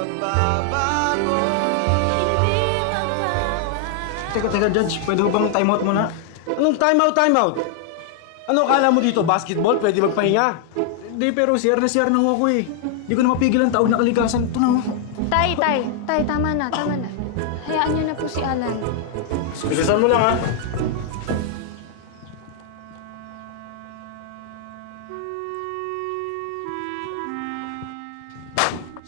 magbabago. Teka, Judge. Pwede ko bang time out muna? Anong time out? Ano akala mo dito? Basketball? Pwede magpahinga? Hindi, pero CR na CR na ako eh. Hindi ko na mapigil ang taog na kalikasan. Ito na oh. Tay, tama na. Hayaan niyo na po si Alan. Bilisan mo lang ha.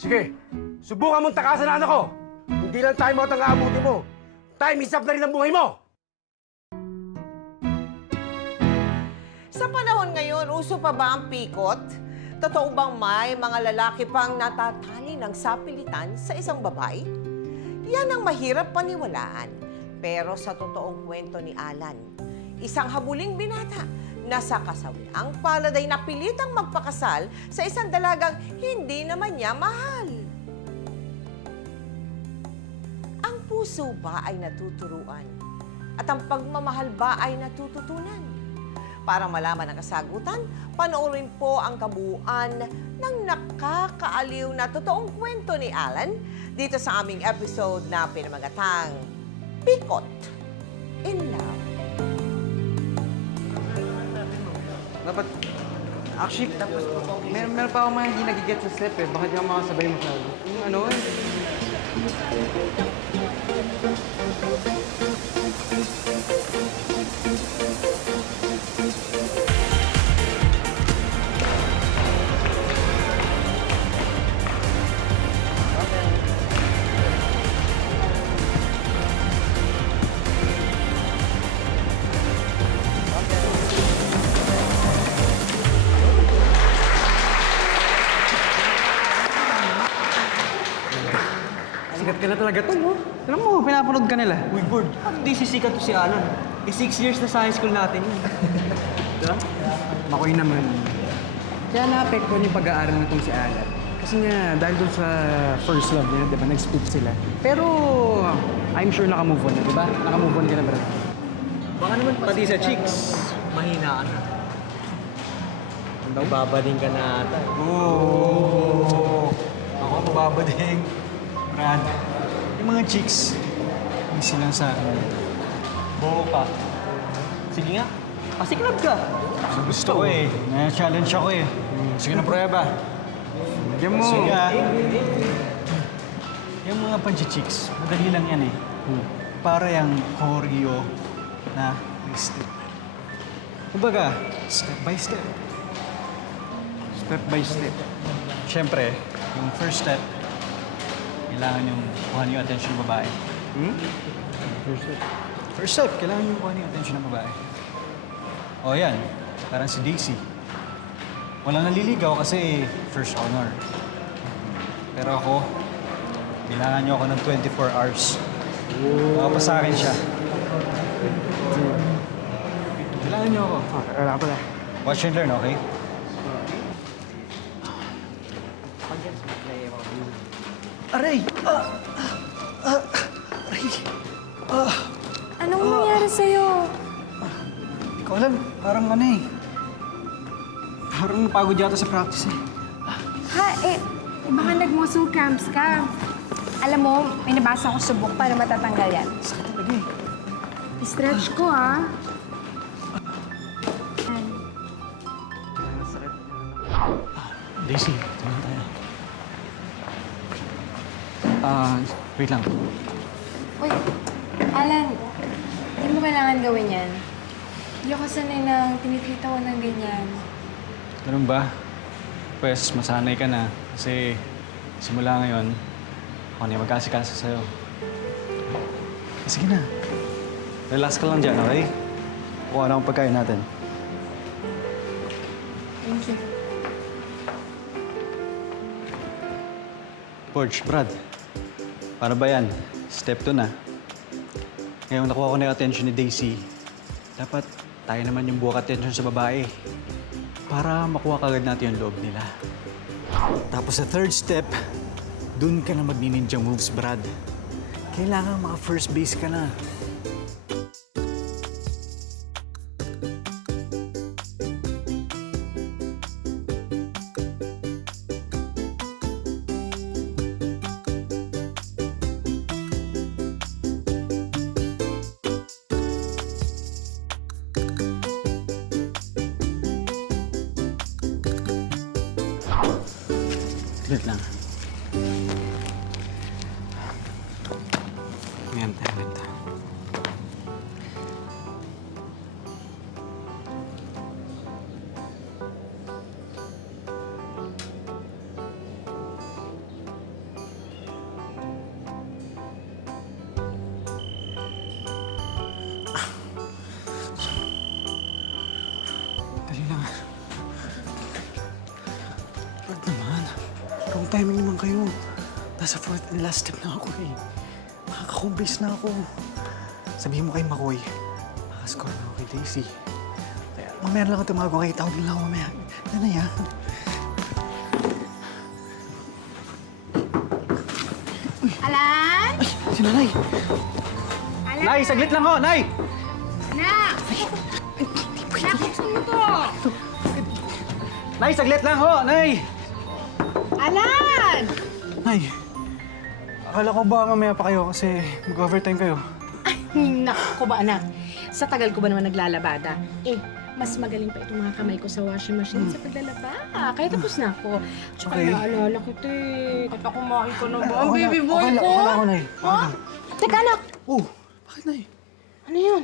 Sige, subukan mong takasan ang anak ko. Hindi lang time out ang aabuti mo. Time is up na rin ang buhay mo. Sa panahon ngayon, uso pa ba ang pikot? Totoo bang may mga lalaki pang natatali ng sapilitan sa isang babae? Yan ang mahirap paniwalaan. Pero sa totoong kwento ni Alan, isang habuling binata na sa kasawiang palad ay napilitang magpakasal sa isang dalagang hindi naman niya mahal. Ang puso ba ay natuturuan? At ang pagmamahal ba ay natututunan? Para malaman ang kasagutan, panoorin po ang kabuuan ng nakakaaliw na totoong kwento ni Alan dito sa aming episode na pinamagatang Pikot in Love. Dapat, actually, meron pa akong mga hindi nagigit sa step eh. Baka di ako makasabay masyado. Yung ano eh. Sikat ka na talaga to, no? Alam mo, pinapanood ka nila. Uy, Bird, hindi sisikat to si Alan. 6 years na sa high school natin yun. Diba? Makoy naman. Kaya naapektuhan yung pag-aaral nitong si Alan. Kasi nga, dahil dun sa first love niya, di ba, nag-split sila. Pero, I'm sure naka-move on na, di ba? Naka-move on ka na, brad. Baka naman pati sa chicks, mahina ka na. Babading ka na ata. Oo. Ako mababading. Brad, yung mga chicks, hindi silang sa akin. Boho ka. Sige nga, pasiklab ka. Gusto ko eh. Na-challenge ako eh. Sige na, prueba. Bigyan mo. Sige ah. Yung mga panchi-chicks, madali lang yan eh. Para yung choreo na may step. Kumbaga, step by step. Step by step. Siyempre, yung first step, kailangan yung kuha niyo attention ng babae. First step, kailangan yung kuha niyo attention ng babae. O yan, parang si Daisy. Walang naliligaw kasi first honor. Pero ako, kailangan niyo ako ng 24 hours. Baka pa sa akin siya. Kailangan niyo ako. Wala pala. Watch and learn, okay? Aray! Aray! Anong nangyari sa'yo? Hindi ko alam. Parang ano eh. Parang napagod yata sa practice eh. Baka nag-muscle cramps ka. Alam mo, may nabasa ko sa book para matatanggal yan. Sakit talaga eh. I-stretch ko, ha? Yan. Daisy, tingnan tayo. Wait lang. Uy, Alan, hindi mo kailangan gawin yan. Hindi ako sanay na tinitreat ako ng ganyan. Ganun ba? Pues, masanay ka na. Kasi simula ngayon, ako na yung magkasikasa sa'yo. Sige na. Relax ka lang dyan, okay? Kuha na akong pagkain natin. Thank you. Porch, Brad. Para ba yan? Step 2 na. Ngayong nakuha ko na yung attention ni Daisy, dapat tayo naman yung buwak attention sa babae para makuha kagad natin yung loob nila. Tapos sa third step, dun ka na magni-ninja moves, Brad. Kailangan maka-first base ka na. Wait lang. Ngayon tayo ulit. Dali lang. Wag naman. Wrong timing naman kayo. Nasa fourth and last step na ako eh. Makaka-home-base na ako. Sabihin mo kay Makoy, makascore na ako kay Daisy. Kaya mamaya lang ako tumago kay tawag lang ako mamaya. Nanay ah. Alan? Si Nanay! Alan? Nay, saglit lang ho! Nay! Anak! Anak, buksan mo to! Nay, saglit lang ho! Nay! Alan! Nay! Akala ko ba mamaya pa kayo kasi mag-overtime kayo. Ay, naku ba, anak? Sa tagal ko ba naman naglalabada? Eh, mas magaling pa itong mga kamay ko sa washing machine sa paglalaba. Kaya tapos na ako. Tsaka Okay. naalala kita eh. Kahit ako kumain ko na ba? Ang Okay baby lang, boy okay lang, ko! okay lang ako, Nay. Okay Ha? lang. Teka, anak! Oh, bakit, Nay? Ano yun?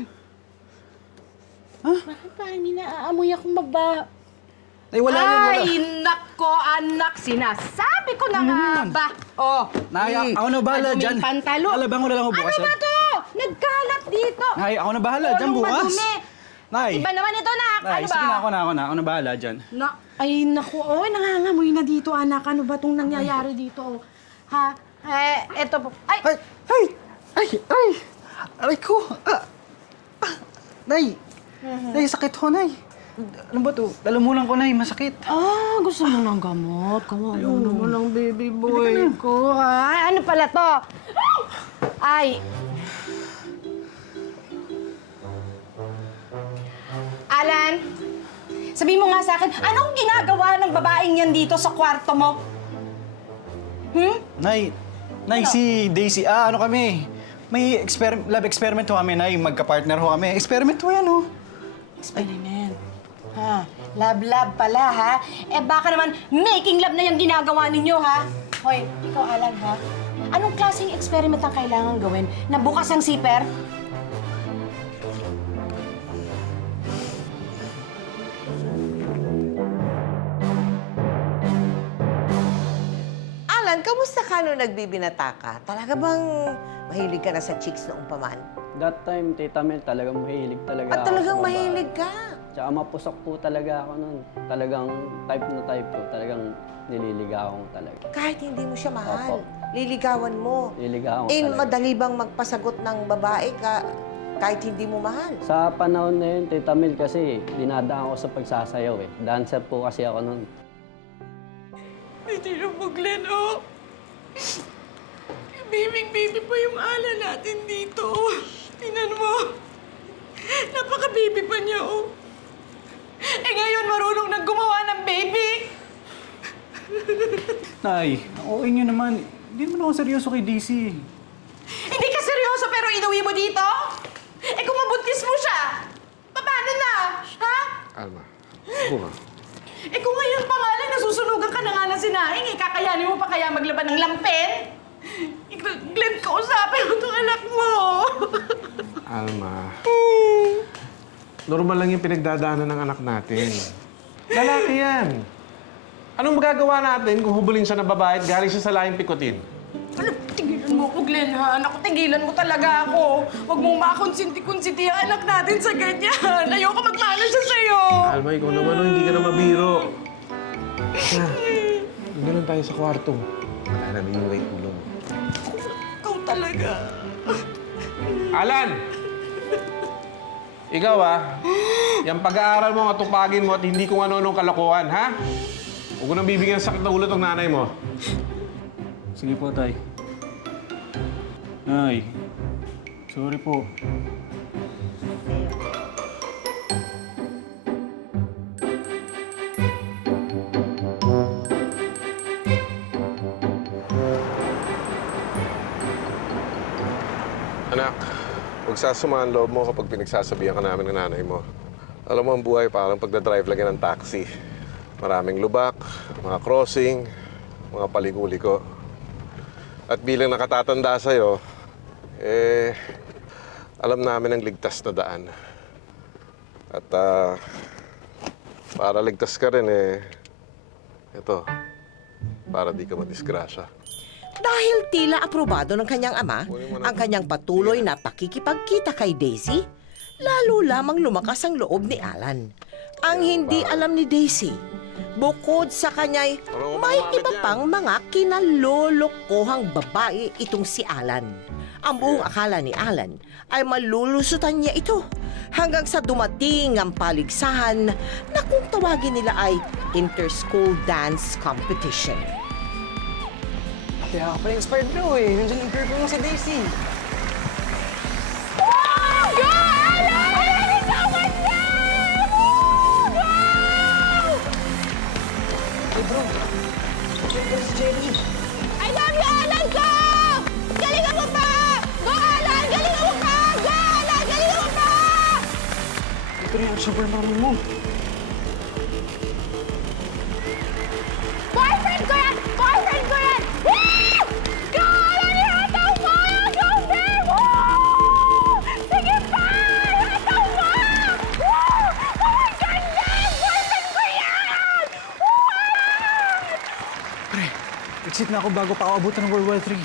Ha? Bakit parang may naaamoy akong magba... Nay, wala yun, wala. Ay, nako, anak! Sinasabi ko na nga yun? ba? Oh, Nay, ako na bahala maduming dyan. pantalo. Alabang ko na lang ako bukas. Ano ba to? Nagkalat dito. Nay, ako na bahala dyan Anong bukas. madumi? Nay! Iba naman ito, nak. Nay, Ano ba? sige na, ako na. Ako na bahala dyan. Ay, naku, oh, nangangamoy na dito, anak. Ano ba itong nangyayari dito? Oh? Ha? Eto po. Ay! Ay! Ay! Ay! Ay! Aray ko! Nay! Nay, sakit ho, Nay. Ano ba to? Lalamunan ko, Nay. Masakit. Gusto mo ng gamot? Kawawa naman ang baby boy ko. Ano pala to? Ay! Alan! Sabihin mo nga sa akin, anong ginagawa ng babaeng yan dito sa kwarto mo? Nay, si Daisy, ano kami? May lab experiment ho kami, Nay. Magka-partner ho kami. Experiment ho yan, ho. Experiment. Ha? Lab pala, ha? Eh baka naman making lab na yung ginagawa ninyo, ha? Hoy, ikaw, Alan, ha? Anong klaseng experiment ang kailangan gawin? Na bukas ang zipper? Alan, kamusta ka nung nagbibinata ka? Talaga bang mahilig ka na sa chicks noong paman? That time, Tita Mel, talagang mahilig talaga At ako talagang sa babae. mahilig ka? Tsaka mapusok po talaga ako nun. Talagang type na type po. Talagang nililigawan ko talaga. Kahit hindi mo siya mahal, Opo. liligawan mo. Nililigawan ko Eh, talaga. madali bang magpasagot ng babae kahit hindi mo mahal? Sa panahon na yun, Tita Mel, kasi dinadaan ako sa pagsasayaw eh. Dancer po kasi ako nun. Hindi na mo, Glenn, oh. Baby pa yung ala natin dito. Tingnan mo. Napaka-baby pa niya, oh. Eh ngayon, marunong nang gumawa ng baby. Nay, okay nyo naman. Hindi naman ako seryoso kay Daisy. Hindi ka seryoso pero inuwi mo dito? Eh kung mabuntis mo siya, paano na? Ha? Alma, buka. Eh kung ngayon pa nga lang nasusunugan ka na nga ng sinaing, eh kakayanin mo pa kaya maglaban ng lampen? Glenn, kausapin mo itong anak mo. Alma. Normal lang yung pinagdadaanan ng anak natin. Lalaki yan. Anong magagawa natin kung hubulin siya ng babae at galing siya sa lahing pikutin? Ano, tigilan mo ko, Glenn, ha? Anak ko, tigilan mo talaga ako. Huwag mong makonsinti-konsinti ang anak natin sa ganyan. Ayoko magmana siya sa'yo. Alma, ikaw naman, hindi ka na mabiro. Na, ganun tayo sa kwarto. Wala na niyuway ulo mo. Ikaw talaga. Alan! Ikaw yung pag-aaral mo, matupagin mo at hindi kung ano-anong kalokohan, ha? Huwag ko nang bibigyan ng sakit ng ulo ng nanay mo. Sige po, Tay. Nay, sorry po. Anak, huwag sasama ang loob mo kapag pinagsasabihan ka namin ng nanay mo. Alam mo, ang buhay parang pagdadrive lang yan ng taxi. Maraming lubak, mga crossing, mga paliko-liko. At bilang nakatatanda sa'yo, alam namin ang ligtas na daan. At para ligtas ka rin ito, para di ka madisgrasya. Dahil tila aprobado ng kanyang ama ang kanyang patuloy na pakikipagkita kay Daisy, lalo lamang lumakas ang loob ni Alan. Ang hindi alam ni Daisy, bukod sa kanya'y may iba pang mga kinalolokohang babae itong si Alan. Ang buong akala ni Alan ay malulusutan niya ito hanggang sa dumating ang paligsahan na kung tawagin nila ay Inter-School Dance Competition. Kaya ako pa-inspired bro Nandiyan yung girl ko si Daisy. Hey bro, si Jenny. I love you, Alan ko! Galingan mo pa! Go, Alan! Galingan mo pa! Go, Alan! Galingan mo pa! Ito rin ang super mami mo. Boyfriend ko yan! Boyfriend ko yan! Woo! Go, Alan! Ihataw mo! Go there! Woo! Sige pa! Ihataw mo! Woo! Oh my goodness! Boyfriend ko yan! Pre, exit na ako bago pa ako abutan ng World War III.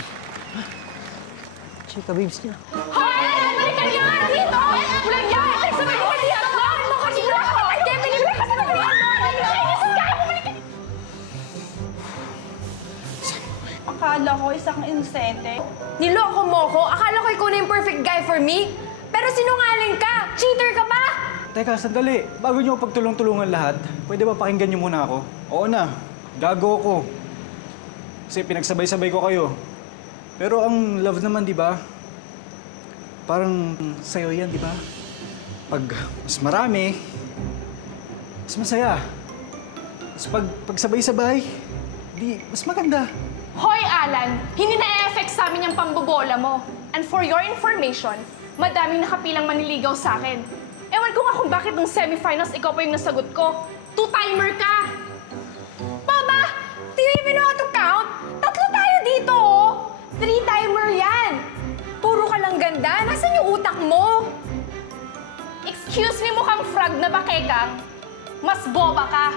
Chika, babes niya. Hoy! Balikan niyo nga dito! Walang yan! Nagsabay ko na yan! Bakit mo kasi na ako? Ay, Demi, libre ka sa naman yan! Akala ko isang insente. Niloko mo ko? Akala ko ikaw na yung perfect guy for me? Pero sinungaling ka! Cheater ka pa! Teka, sandali. Bago niyo pagtulong-tulungan lahat, pwede ba pakinggan niyo muna ako? Oo na, gago ako. Kasi pinagsabay-sabay ko kayo. Pero ang love naman, di ba? Parang sayo yan, di ba? Pag mas marami, mas masaya. Pag sabay-sabay, di mas maganda. Hoy, Alan! Hindi na-effect sa amin yung pambobola mo. And for your information, madaming nakapilang maniligaw sa akin. Ewan ko nga kung bakit nung semifinals ikaw pa yung nasagot ko. Two-timer ka! Baba! Do you even know how to count? Tatlo tayo dito, oh! Three-timer yan! Puro ka lang ganda. Nasaan yung utak mo? Excuse me, mukhang frog na bakeka. Mas boba ka.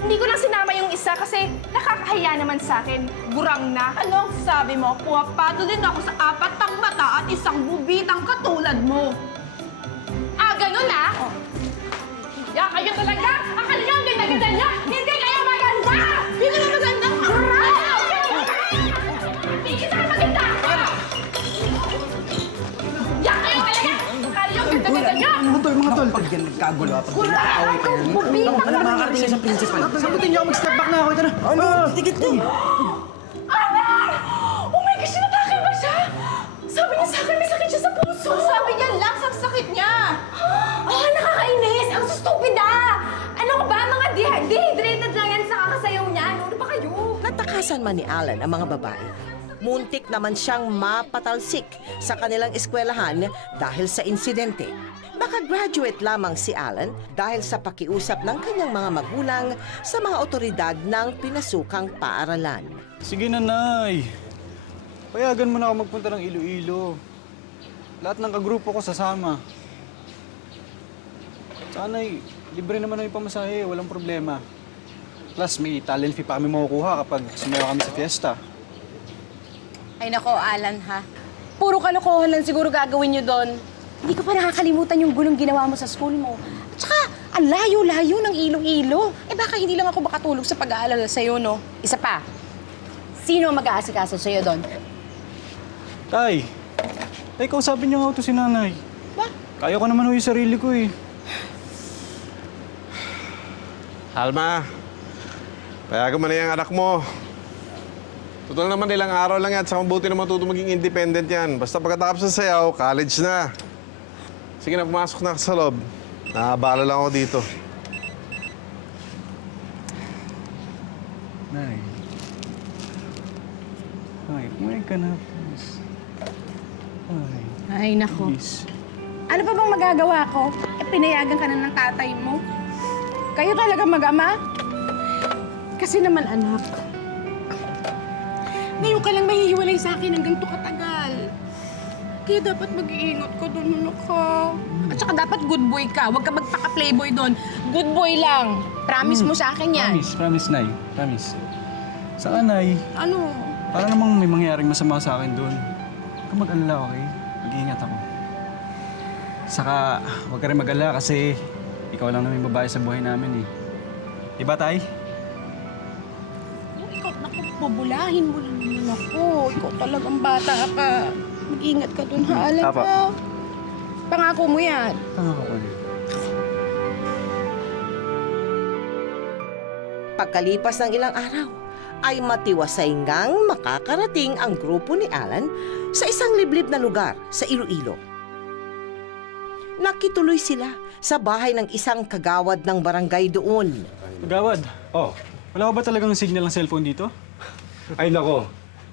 Hindi ko lang sinama yung isa kasi nakakahiya naman sa akin. Gurang na. Ano ang sabi mo? Puwapato din ako sa apat pang mata at isang bubitang katulad mo. Ah, ganun ah? Ya, kayo talaga? Akala niyo ang ganda-ganda niya? Hindi kayo maganda! Hindi ka na maganda! Hindi kita maganda! Ya, kayo talaga! Akala niyo ang ganda-ganda niya? Mga tol. Pag yan nagkagulo, pag nag-aaway kayo, wala makakarating sa principal. Sabutin niyo ako, mag-step back na ako. Ito na. Ano? Tigit na. Anak! Oh my gosh, sinatake ba siya? Sabi niya sa akin, may sakit siya sa puso. Sabi niya lang sa sakit niya. Oh, nakakainis! Ang stupid ah! Ano ka ba? Mga dehydrated lang yan sa kakasayaw niya. Ano pa kayo? Natakasan man ni Alan ang mga babae, muntik naman siyang mapatalsik sa kanilang eskwelahan dahil sa insidente. Makagraduate lamang si Alan dahil sa pakiusap ng kanyang mga magulang sa mga otoridad ng pinasukang paaralan. Sige, nanay. Payagan mo na ako magpunta ng Iloilo. Lahat ng kagrupo ko sasama. Sana'y libre naman yung pamasahe, walang problema. Plus, may talent fee pa kami makukuha kapag sumayaw kami sa fiesta. Ay nako, Alan ha. Puro kalokohan lang siguro gagawin niyo doon. Hindi ko pa nakakalimutan yung gulong ginawa mo sa school mo. At saka, ang layo-layo ng Iloilo. Eh baka hindi lang ako makatulog sa pag-aalala sa'yo, no? Isa pa, sino ang mag-aasikaso sa'yo doon? Tay, kausapin niyo nga ito si nanay. Ba? Kaya ko naman yung sarili ko eh. Alma, payagan mo na yung anak mo. Total naman ilang araw lang yan, saka mabuti na matuto maging independent yan. Basta pagkatapos sa sayaw, college na. Sige na, pumasok na ka sa loob. Nakabala lang ako dito. Nay. Ay, kumain ka na, please. Ay, Ay nako. please. Ano pa bang magagawa ko? Eh, pinayagan ka na ng tatay mo. Kayo talaga mag-ama? Kasi naman, anak, ngayon ka lang mahihiwalay sa akin hanggang to katagal. Kaya dapat mag-iingat ka doon, anak ka. At saka dapat good boy ka. Huwag ka magpaka-playboy doon. Good boy lang. Promise mo sa akin yan. Promise, Nay. Promise. Saka, Nay, Ano? para namang may mangyayaring masama sa akin doon. Huwag ka mag-alala, okay? Mag-iingat ako. Saka, huwag ka rin mag-alala kasi ikaw lang naman yung babae sa buhay namin eh. Diba, Tay? Ikaw, naku, bubulahin mo lang naman ako. Ikaw talagang bata ka. Mag-ingat ka doon, ha? Alam Apa. ka. Pangako mo yan. Tama ko. Pagkalipas ng ilang araw, ay matiwasay ngang makakarating ang grupo ni Alan sa isang liblib na lugar sa Iloilo. Nakituloy sila sa bahay ng isang kagawad ng barangay doon. Gawad, Oh, wala ka ba talagang signal ng cellphone dito? ay nako.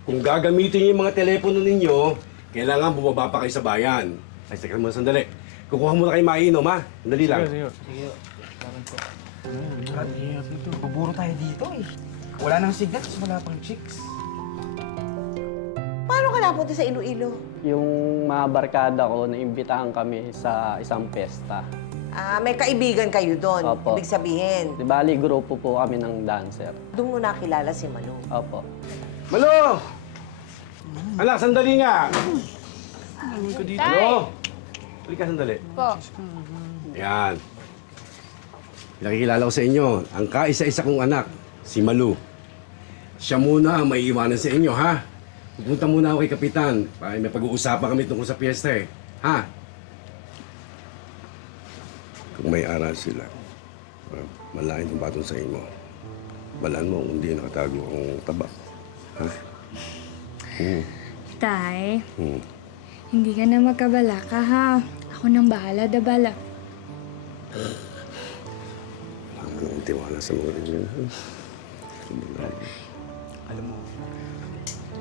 Kung gagamitin yung mga telepono ninyo, kailangan bumaba pa kayo sa bayan. Ay, teka muna sandali. Kukuha muna kayo mainom, ha? Sandali lang. Buburo tayo dito eh. Wala nang signal, tapos wala pang chicks. Paano ka napunta sa Iloilo? Yung mga barkada ko, naimbitahan kami sa isang pesta. May kaibigan kayo doon. Opo. Ibig sabihin, Di bali, grupo po kami ng dancer. doon mo nakilala si Manu. Opo. Malo! Anak, sandali nga! Malo! Halika sandali. Po. Yan. Pinakikilala ko sa inyo, ang kaisa-isa kong anak, si Malu. Siya muna ang maiiwanan sa inyo, ha? Pupunta muna ako kay Kapitan para may pag-uusapan kami tungkol sa piyesta, eh. Ha? Kung may aral sila, malain ang baton sa inyo. Balaan mo kung hindi nakatago ang tabak. Ha? Tay, Hmm. hindi ka na magkabalaka ha. Ako nang bahala, dabala. Wala ka nang tiwala sa mga rin yun. Alam mo,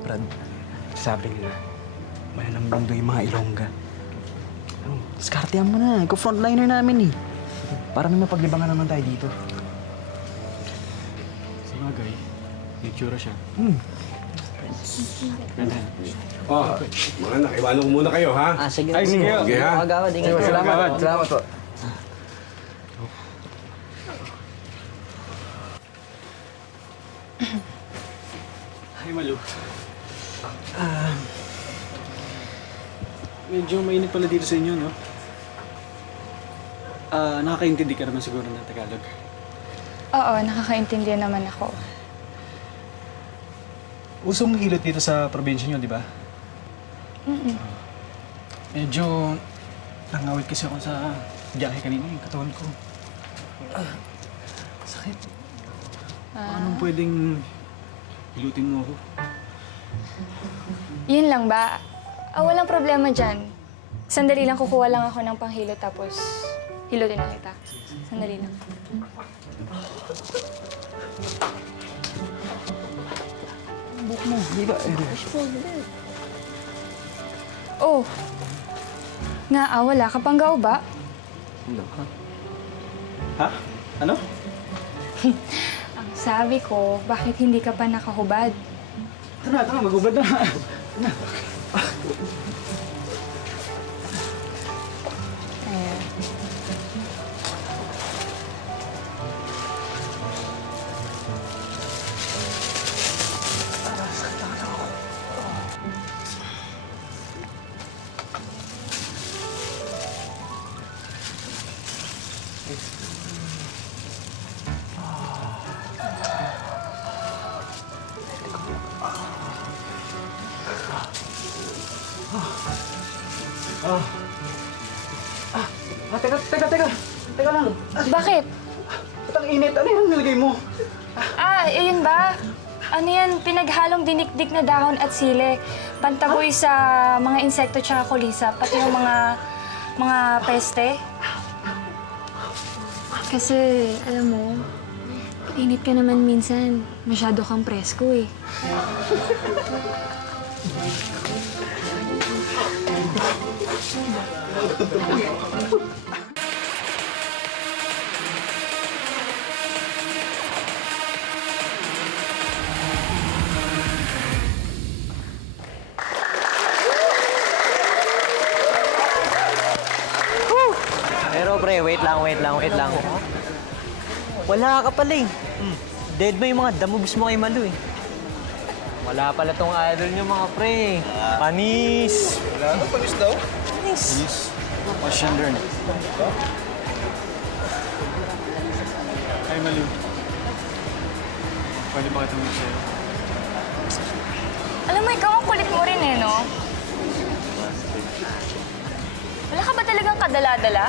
Brad, sabi nila, mayanang mundo yung mga Ilongga. Diskartehan mo na. Ikaw frontliner namin eh. Para may mapaglibangan naman tayo dito. Sa bagay, may tsura siya. Oh, mga anak, iwanan ko muna kayo, ha? Sige. Ay, sige. Sige, ha? Magawad, ingat kayo. Salamat po. Hi, Malu. Medyo mainit pala dito sa inyo, no? Nakakaintindi ka naman siguro ng Tagalog. Oo, nakakaintindihan naman ako. Usong hilot dito sa probinsya nyo, di ba? Medyo nangawit kasi ako sa biyahe kanina, yung katawan ko. Sakit. Anong pwedeng hilutin mo ako? Yun lang ba? Walang problema dyan. Sandali lang, kukuha lang ako ng panghilot tapos hilutin na kita. Sandali lang. Buhok mo, di ba? Oh! Nga, wala ka pang ba? Ha? Ano? Ang sabi ko, bakit hindi ka pa nakahubad? Tara, magubad na. Ayan. Teka lang. Bakit? Ba't ang init? Ano yung nilagay mo? Yun ba? Ano yan? Pinaghalong dinikdik na dahon at sili. Pantaboy sa mga insekto tsaka kulisa, pati yung mga peste. Kasi, alam mo, init ka naman minsan. Masyado kang presko eh. wait lang. Wala ka pala eh. Dead ba yung mga damugs mo kay Malu eh? Wala pala tong idol niyo mga pre. Panis! Wala na, panis daw. Panis. Watch and learn. Ay, Malu. Pwede ba kitang sa'yo? Alam mo, ikaw ang kulit mo rin eh, no? Wala ka ba talagang kadala-dala?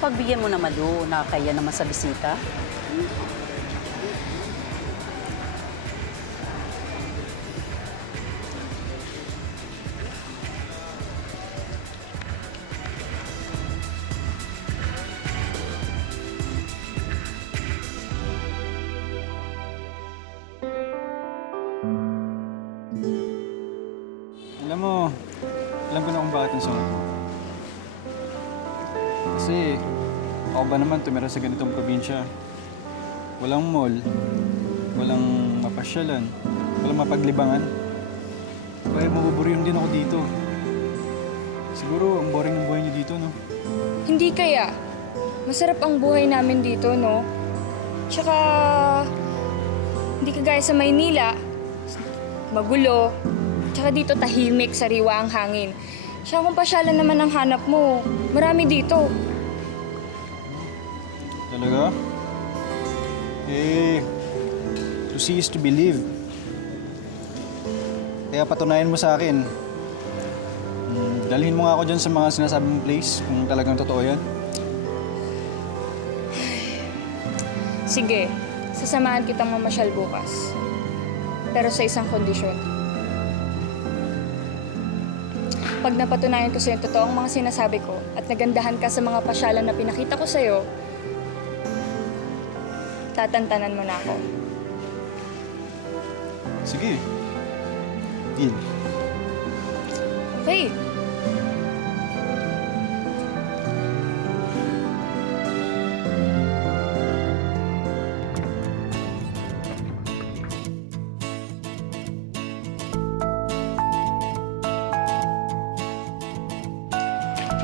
Pagbigyan mo na Malu, nakakaya naman sa bisita. Alam mo, alam ko na kung bakit ang sunod mo. Kasi, ako ba naman tumira sa ganitong probinsya? Walang mall, walang mapasyalan, walang mapaglibangan. Kaya mabuburyong din ako dito. Siguro, ang boring ng buhay niyo dito, no? Hindi kaya. Masarap ang buhay namin dito, no? Tsaka, hindi kagaya sa Maynila. Magulo. Tsaka dito tahimik, sariwa ang hangin. Tsaka kung pasyalan naman ang hanap mo, marami dito. Talaga? Eh, to see is to believe. Kaya patunayan mo sa akin. Dalhin mo nga ako dyan sa mga sinasabi mong place, kung talagang totoo yan. Sige, sasamahan kitang mamasyal bukas. Pero sa isang kondisyon. Pag napatunayan ko sa'yo totoong mga sinasabi ko at nagandahan ka sa mga pasyalan na pinakita ko sa'yo, tatantanan mo na ako. Sige. Deal. Okay.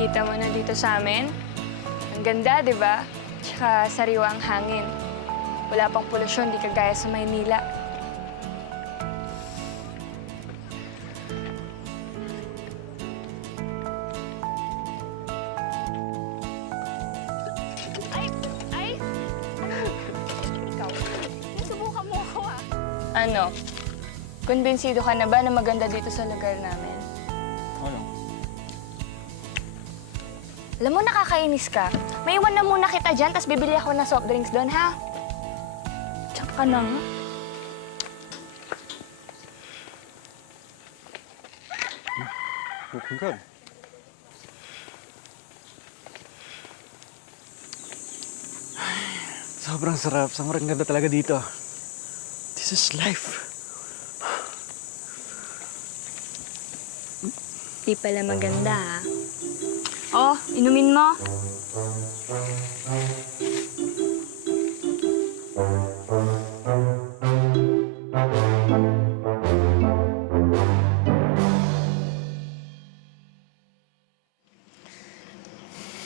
Kita mo na dito sa amin? Ang ganda, di ba? Tsaka sariwa ang hangin. Wala pang polusyon, di kagaya sa Maynila. Ikaw, susubukan mo ako ah. Ano? Kumbinsido ka na ba na maganda dito sa lugar namin? Ano? Alam mo, nakakainis ka. May iwan na muna kita dyan, tapos bibili ako ng soft drinks doon, ha? Tsaka ka na, ha? Looking good. Sobrang sarap. Sobrang ganda talaga dito. This is life. Di pala maganda, ha? Oh, inumin mo.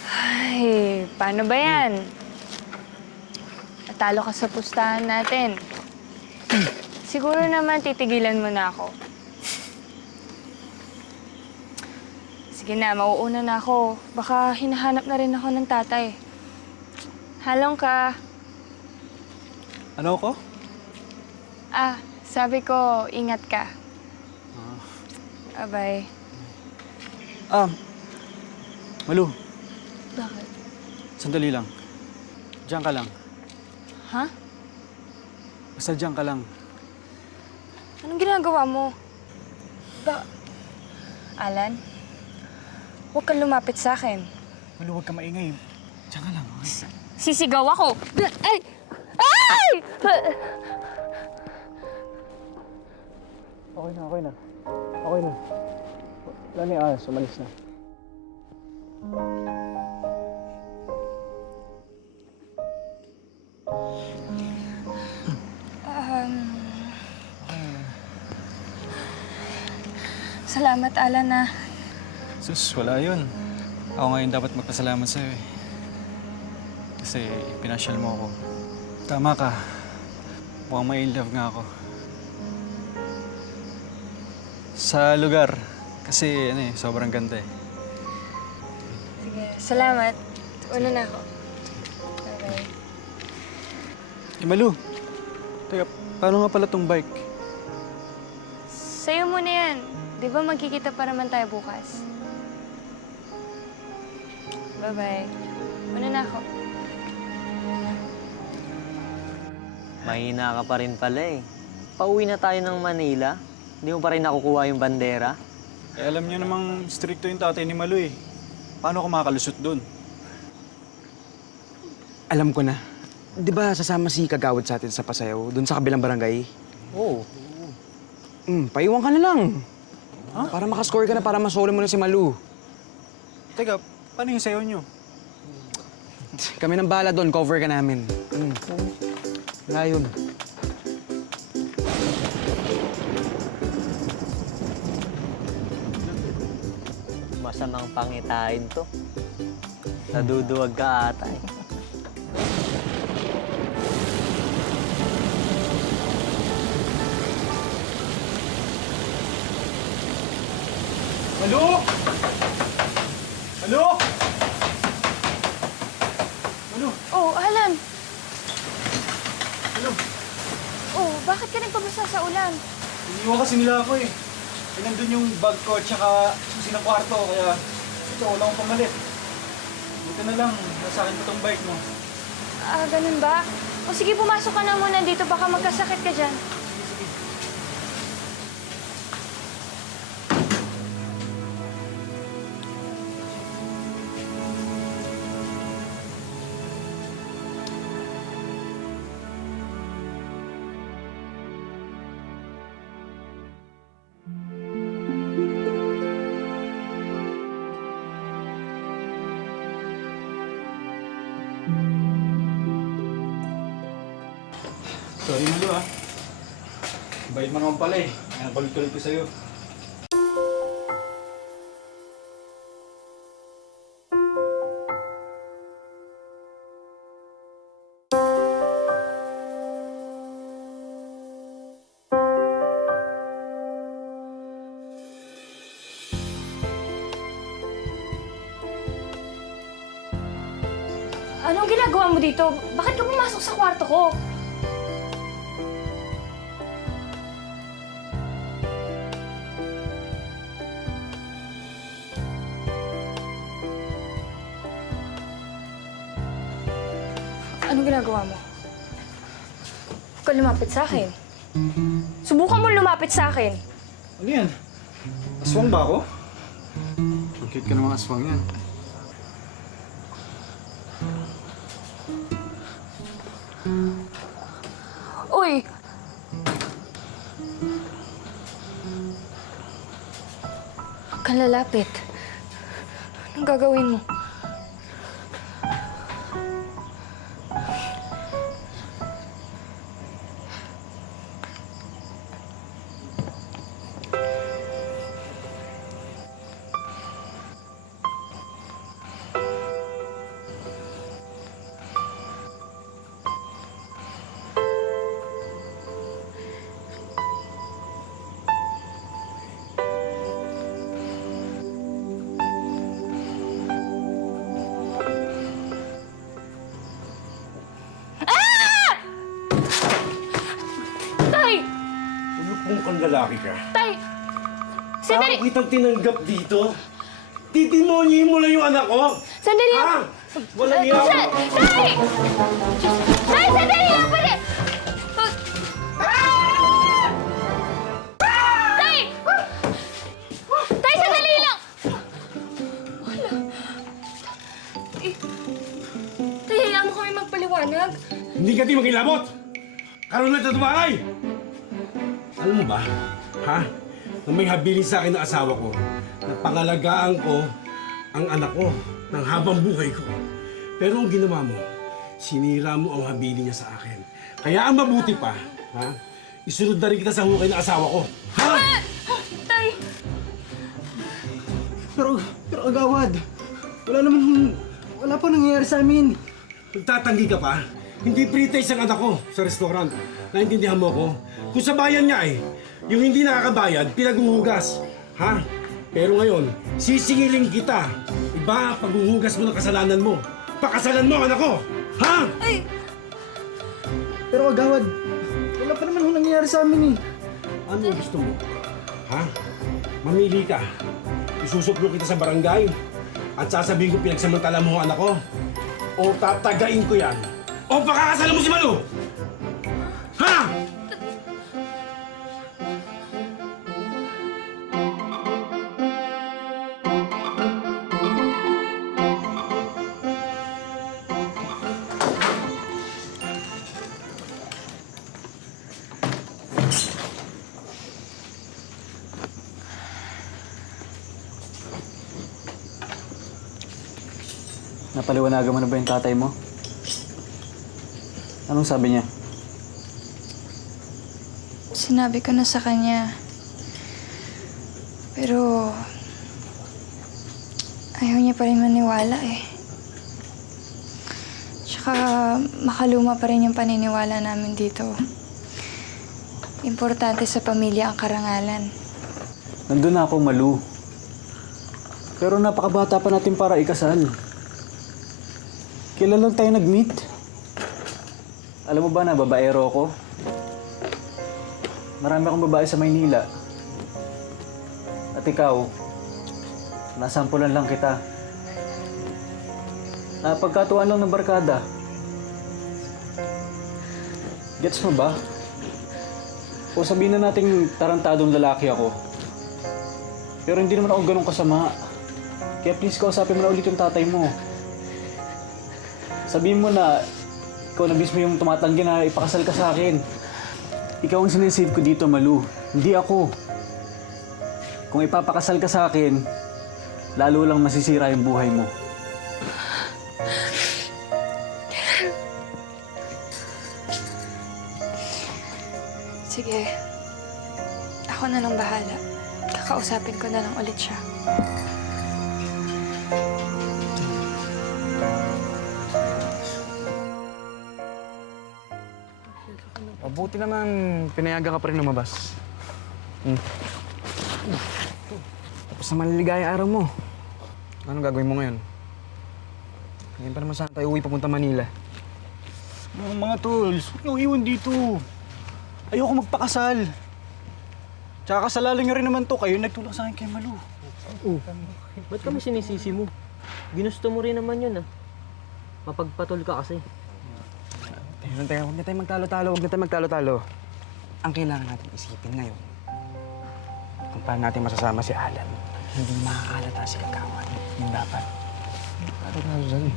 Ay, paano ba yan? Natalo ka sa pustahan natin. Siguro naman titigilan mo na ako. Sige na, mauuna na ako. Baka hinahanap na rin ako ng tatay. Halong ka. Ano ko? Ah, sabi ko, ingat ka. Bye. Malu, Bakit? sandali lang. Diyan ka lang. Ha? Basta diyan ka lang. Anong ginagawa mo? Alan? Huwag kang lumapit sa akin. Malu, huwag ka maingay. Diyan ka lang, okay? Sisigaw ako! Ay! Ay! Okay na, okay na. Okay na. Wala na yung ahas, umalis na. Salamat, Alan, ah. Sus, wala yun. Ako ngayon dapat magpasalamat sa'yo eh. kasi pinasyal mo ako. Tama ka. Mukhang may in love nga ako. Sa lugar. Kasi sobrang ganda eh. Sige, salamat. Una na ako. Bye-bye. Malu, teka, paano nga pala tong bike? Sa'yo muna yan. Di ba magkikita pa naman tayo bukas? Bye-bye. Una na ako. Mahina ka pa rin pala eh. Pauwi na tayo ng Manila. Hindi mo pa rin nakukuha yung bandera. Eh, alam niyo namang stricto yung tatay ni Malu eh. Paano ako makakalusot doon? Alam ko na. Di ba sasama si Kagawad sa atin sa pasayaw, doon sa kabilang barangay? Oo. Paiwan ka na lang. Para makascore ka na para masolo mo na si Malu. Teka, paano yung sayo niyo? Kami nang bahala doon, cover ka namin. Wala yun. Masamang pangitain to. Naduduwag ka ata eh. Malu! Malu! Malu! Oh, Alan! Malu! Oh, bakit ka nagpabasa sa ulan? Iniwan kasi nila ako eh. Nandun yung bag ko at saka susi ng kwarto, kaya ito, wala akong pamalit. Buti na lang, nasa akin pa tong bike mo. Ah, ganun ba? O sige, pumasok ka na muna dito. Baka magkasakit ka dyan. Sorry Malu ah. Bait mo naman pala eh. Ang kulit-kulit ko sa'yo. Anong ginagawa mo dito? Bakit ka pumasok sa kwarto ko? Anong ginagawa mo? Huwag ka lumapit sa akin. Subukan mo lumapit sa akin. Ano yan? Aswang ba ako? Ang cute ka ng mga aswang yan. Uy! Huwag kang lalapit. Anong gagawin mo? Kung lalaki ka. Tay! Sandali! Ako kitang tinanggap dito. Titimonyin mo lang yung anak ko. Sandali lang! Ha? Walang iya. Tay! Tay, sandali lang pala! Tay! Tay, sandali lang! Wala. Tay, hayaan mo kami magpaliwanag. Hindi ka di makilabot. Karoon na ito tumahay. Alam mo ba, ha? Nung may habilin sa akin ng asawa ko, napangalagaan ko ang anak ko ng habang buhay ko. Pero ang ginawa mo, sinira mo ang habilin niya sa akin. Kaya ang mabuti pa, ha? Isunod na rin kita sa hukay ng asawa ko. Ha? Tay! Pero Agawad, wala pa nangyayari sa amin. Nagtatanggi ka pa? Hindi pre-taste ang anak ko sa restaurant. Naintindihan mo ko? Kung sa bayan niya yung hindi nakakabayad, pinaghuhugas. Ha? Pero ngayon, sisingilin kita. Iba, paghuhugas mo ng kasalanan mo. Pakasalan mo ang anak ko! Ha? Pero agawad, wala pa naman ho nangyayari sa amin eh. Ano gusto mo? Ha? Mamili ka. Isusuklo kita sa barangay at sasabihin ko pinagsamantala mo ang anak ko. O tatagain ko yan. O pakakasalan mo si Malu! Ha? Napaliwanagan mo na ba yung tatay mo? Anong sabi niya? Sinabi ko na sa kanya. Pero ayaw niya pa rin maniwala eh. Tsaka makaluma pa rin yung paniniwala namin dito. Importante sa pamilya ang karangalan. Nandun na ako, Malu. Pero napakabata pa natin para ikasal. Kailan lang tayo nag-meet? Alam mo ba na babaero ako? Marami akong babae sa Maynila. At ikaw, nasampulan lang kita. Napagkatuan lang ng barkada. Gets mo ba? O sabihin na nating tarantadong lalaki ako. Pero hindi naman ako ganun kasama. Kaya please kausapin mo na ulit yung tatay mo. Sabihin mo na ikaw na mismo yung tumatanggi na ipakasal ka sa akin. Ikaw ang sinisave ko dito, Malu. Hindi ako. Kung ipapakasal ka sa akin, lalo lang masisira yung buhay mo. Sige. Ako na lang bahala. Kakausapin ko na lang ulit siya. Mabuti naman, pinayagan ka pa rin lumabas. Tapos na maliligayang araw mo. Anong gagawin mo ngayon? Ngayon pa naman saan tayo uwi papunta Manila? Mga tools, huwag niyo iwan dito. Ayoko magpakasal. Tsaka kasalanan niyo rin naman to. Kayo nagtulak sa akin kay Malu. Ba't kami sinisisi mo? Ginusto mo rin naman yun, ah. Mapagpatol ka kasi. Huwag na tayo magtalo-talo. Ang kailangan natin isipin ngayon, kung paano natin masasama si Alan, hindi makakalata si Kagawan. Yung dapat. Para na dyan eh.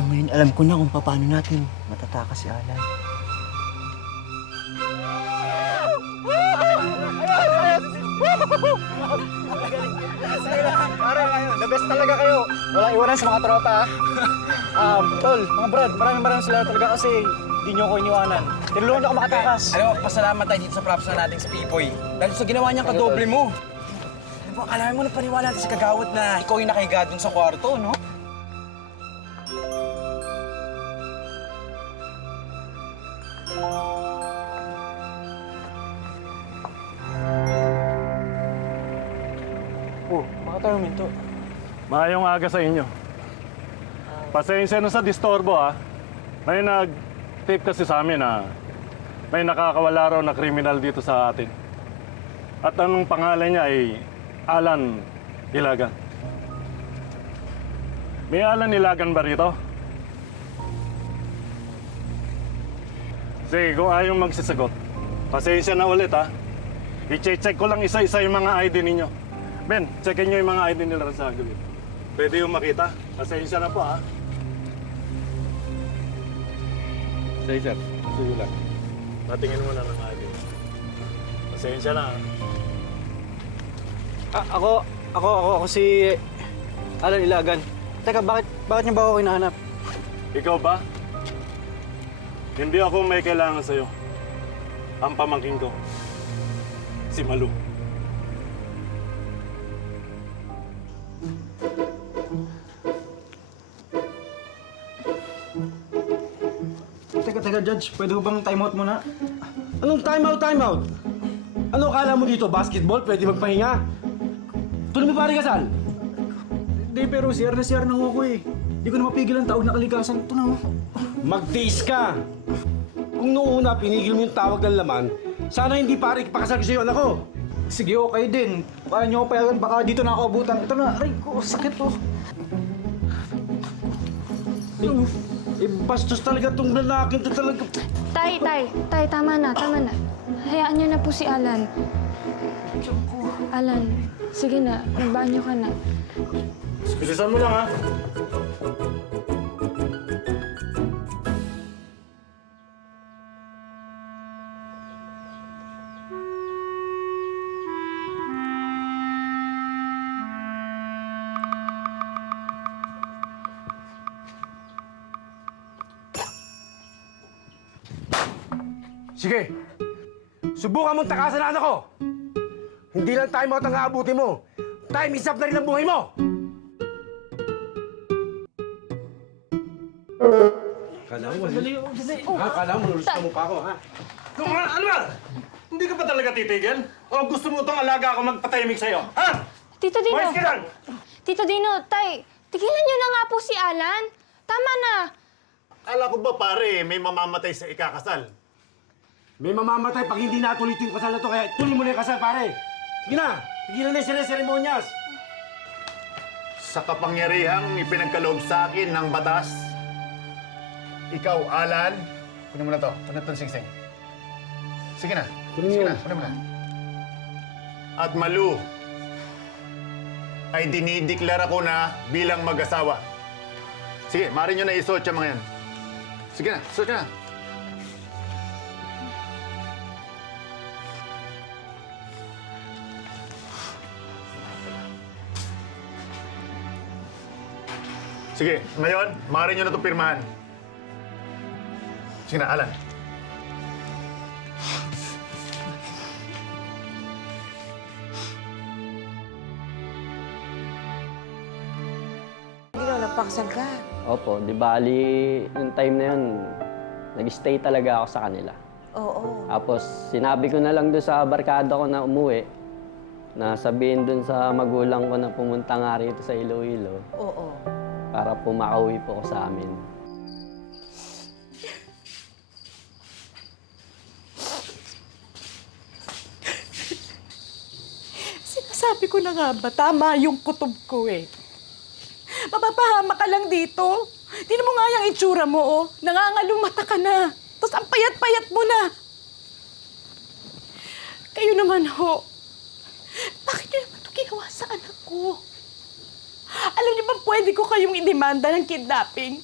Ngayon alam ko na kung paano natin matatakas si Alan. Pare, the best talaga kayo. Walang iwanan sa mga tropa, ha? Tol, mga brad, maraming sila talaga kasi hindi niyo ako iniwanan. Tinulungan niyo ako makatakas. Alam mo, pasalamat tayo dito sa props na nating si Pipoy. Dahil sa ginawa niyang kadoble mo. Alam mo, alam mo na paniwala natin sa Kagawad na ikaw yung nakahiga dun sa kwarto, no? Baka tayo minto. Maayong aga sa inyo. Pasensya na sa disturbo, ha. May nag-tape kasi sa amin na may nakakawala raw na kriminal dito sa atin. At anong pangalan niya ay Alan Ilagan. May Alan Ilagan ba rito? Sige, kung ayaw magsisagot, pasensya na ulit, ha. I-check ko lang isa-isa yung mga ID ninyo. Ben, checkin nyo yung mga ID nila sa gawin. Pwede yung makita. Pasensya na po, ha. Sige, sir. Sige lang. Patingin mo na ng ID. Pasensya na, ha. Ako si Alan Ilagan. Teka, bakit niyo ba ako hinahanap? Ikaw ba? Hindi ako may kailangan sa'yo. Ang pamangkin ko, si Malu. teka, Judge. Pwede ho bang time out muna? Anong time out? Ano kala mo dito? Basketball? Pwede magpahinga? Tuloy mo pare kasal? Hindi, pero CR na CR na ho ako eh. Hindi ko na mapigil ang tawag na kalikasan. Ito na ho. Magtiis ka! Kung noong una pinigil mo yung tawag ng laman, sana hindi pare ipakasal ko sa'yo anak ko. Sige, okay din. Kaya niyo ako payagan, baka dito na ako abutan. Ito na, aray ko, sakit to. Bastos talaga tong lalaking to talaga. Tay, tama na. Hayaan niyo na po si Alan. Alan, sige na, magbanyo ka na. Bilisan mo lang, ha? Sige, subukan mong takasan ang anak ko. Hindi lang time out ang aabuti mo. Time is up na rin ang buhay mo! Kala mo, Kala mo, nulusta mo pa ako, ha? Ano ba? Hindi ka pa talaga titigil? O gusto mo itong alaga ako magpatahimik sa'yo? Ha? Tito Dino! Boys ka lang! Tito Dino, tay, tigilan niyo na nga po si Alan. Tama na. Ala ko ba pare, may mamamatay sa ikakasal? May mamamatay pag hindi natuloy ito yung kasal na to, kaya tuloy mo na yung kasal, pare! Sige na! Tigilan na yung seremonyas! Sa kapangyarihang ipinagkaloob sa akin ng batas, ikaw, Alan, kunin mo na to. Kunin mo singsing. Sige na. Sige na, kunin mo na. At Malu, ay dinideklara ko na bilang mag-asawa. Sige, maaari nyo na isuot yung mga yan. Sige na, suot na. Sige, ngayon, maaari nyo na ito pirmahan. Sige na, Alan. Hindi na, napakasal ka. Opo, di bali, yung time na yun, nag-stay talaga ako sa kanila. Oo. Tapos, sinabi ko na lang doon sa barkada ko na umuwi, na sabihin doon sa magulang ko na pumunta nga rito sa Iloilo. Oo. Para po makauwi po ko sa amin. Sinasabi ko na nga ba, tama yung kutob ko eh. Mapapahama ka lang dito. Tingnan mo nga yung itsura mo, oh. Nangangalumata ka na. Tapos ang payat-payat mo na. Kayo naman, ho. Bakit nyo naman ito ginawa sa anak ko? Alam niyo ba pwede ko kayong idemanda ng kidnapping?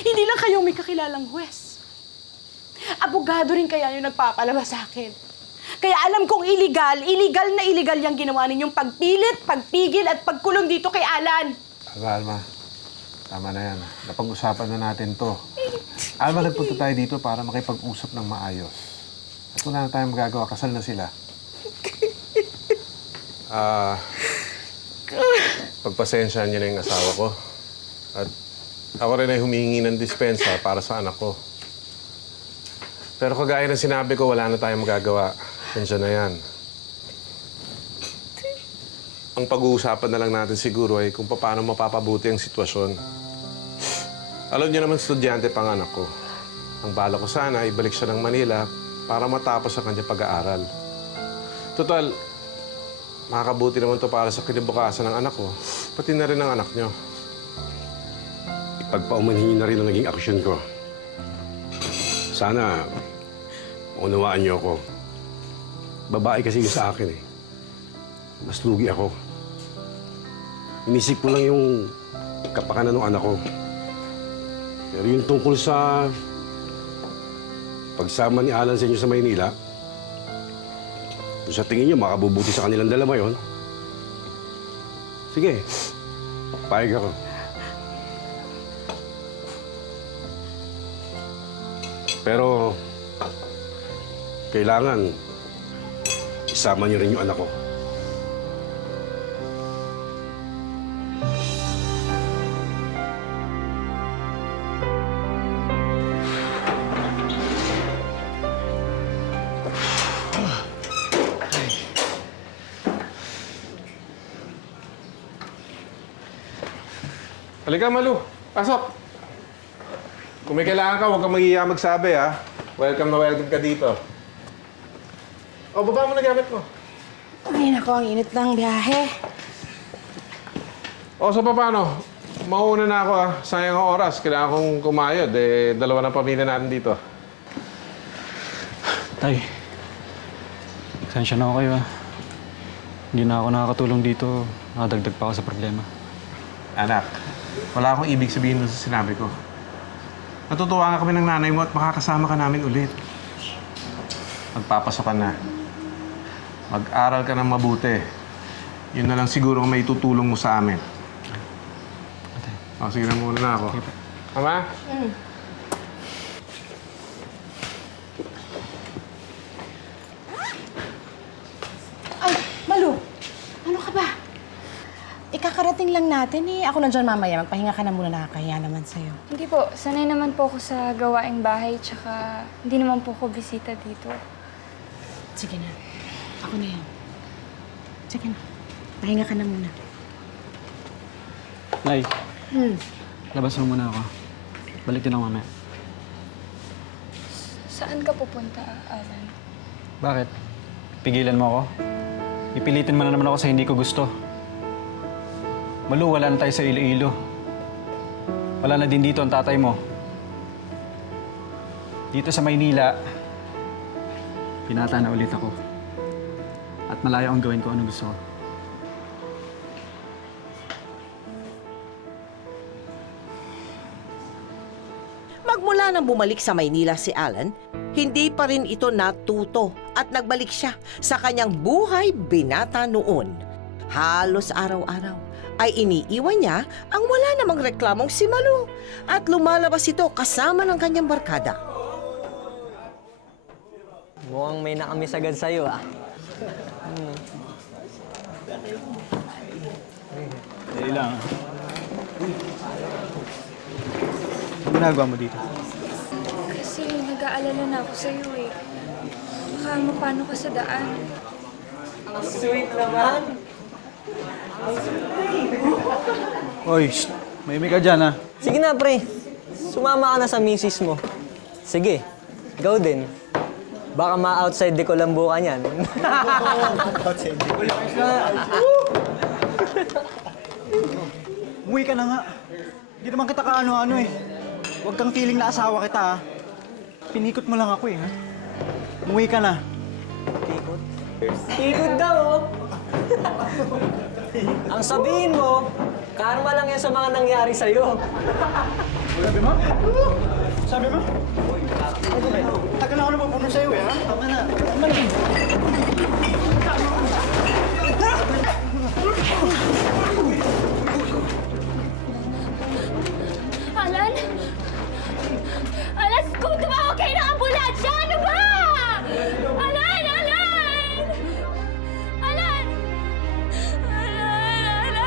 Hindi lang kayong may kakilalang huwes. Abogado rin kaya yung nagpapalabas sa akin. Kaya alam kong illegal na illegal yung ginawa ninyong pagpilit, pagpigil at pagkulong dito kay Alan. Alma, tama na yan. Napag-usapan na natin to. Alma, nagpunta tayo dito para makipag-usap ng maayos. At wala na tayong magagawa, kasal na sila. Pagpasensyahan niyo na yung asawa ko. At ako rin ay humingi ng dispensa para sa anak ko. Pero kagaya ng sinabi ko, wala na tayong magagawa. Tensya na yan. Ang pag-uusapan na lang natin siguro ay kung paano mapapabuti ang sitwasyon. Alam niyo naman, estudyante pang anak ko. Ang bala ko sana, ibalik siya ng Manila para matapos ang kanyang pag-aaral. Total, makakabuti naman to para sa kinabukasan ng anak ko, pati na rin ang anak niyo. Ipagpaumanhin niyo na rin ang naging aksyon ko. Sana, unawaan niyo ako. Babae kasi yun sa akin eh. Mas lugi ako. Inisip ko lang yung kapakanan ng anak ko. Pero yung tungkol sa pagsama ni Alan sa inyo sa Maynila, kung sa tingin niyo makabubuti sa kanilang dalawa yun, sige, payag ako. Pero, kailangan isama niyo rin yung anak ko. Halika, Malu. Pasok. Kung may kailangan ka, huwag kang mag-iya magsabi, ha? Welcome na welcome ka dito. O, baba mo na gamit mo. Ay, nako, ang init ng biyahe. O, so paano? Mauna na ako, ha? Sayang ang oras. Kailangan kong kumayod. Dalawa ng pamilya natin dito. Tay, pasensya na ako kayo, ha. Hindi na ako nakakatulong dito. Nakadagdag pa ako sa problema. Anak, wala akong ibig sabihin doon sa sinabi ko. Natutuwa nga kami ng nanay mo at makakasama ka namin ulit. Magpapasok ka na. Mag-aral ka ng mabuti. Yun na lang siguro ang may tutulong mo sa amin. O, sige na muna na ako. Mama? Ay, Malu! Ano ka ba? Ikakarating lang natin eh. Ako na dyan mamaya. Magpahinga ka na muna, nakakahiya naman sa'yo. Hindi po, sanay naman po ako sa gawaing bahay, tsaka hindi naman po ako bisita dito. Sige na. Ako na yan. Sige na. Pahinga ka na muna. Nay, labas mo muna ako. Balik din ako mamaya. Saan ka pupunta, Alan? Bakit? Pigilan mo ako? Ipilitin mo na naman ako sa hindi ko gusto. Malu, wala na tayo sa Iloilo. Wala na din dito ang tatay mo. Dito sa Maynila, pinata na ulit ako. At malayo ang gawin ko ano gusto ko. Magmula nang bumalik sa Maynila si Alan, hindi pa rin ito natuto at nagbalik siya sa kanyang buhay binata noon. Halos araw-araw ay iniiwan niya ang wala namang reklamong si Malu at lumalabas ito kasama ng kanyang barkada. Mukhang may nakamiss agad sa'yo, ah. Dali lang. Ano ginagawa mo dito? Kasi nag-aalala na ako sa'yo eh. Baka mapano ka sa daan. Ang sweet naman. Oy, shh. May ka dyan, ha? Sige na, pre. Sumama ka na sa misis mo. Sige, go din. Baka ma-outside de Colombo ka niyan. Outside de Colombo. Umuwi ka na nga. Hindi naman kita kaano-ano eh. Huwag kang feeling na asawa kita, ha? Pinikot mo lang ako, eh, ha? Umuwi ka na. Ikot? Ikot daw, oh. Ang sabihin mo, karma lang yan sa mga nangyari sa'yo. Sabi mo? Sabi mo? Tagal na ako napupunod sa'yo, eh, ha? Tama na. Alan? Alan, kung tumawag kayo ng ambulansya, ano ba? Alan! Alan! Alan! Alan!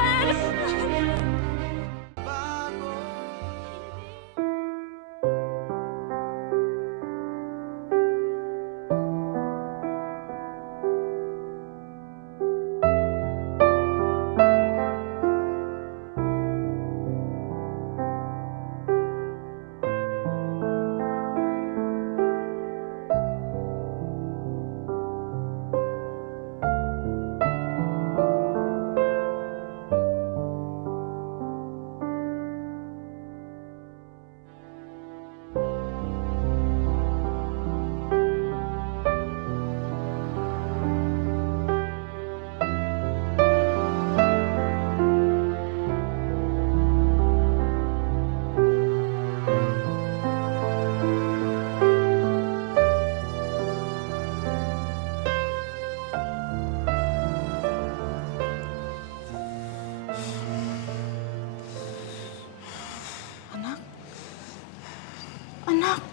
Anak,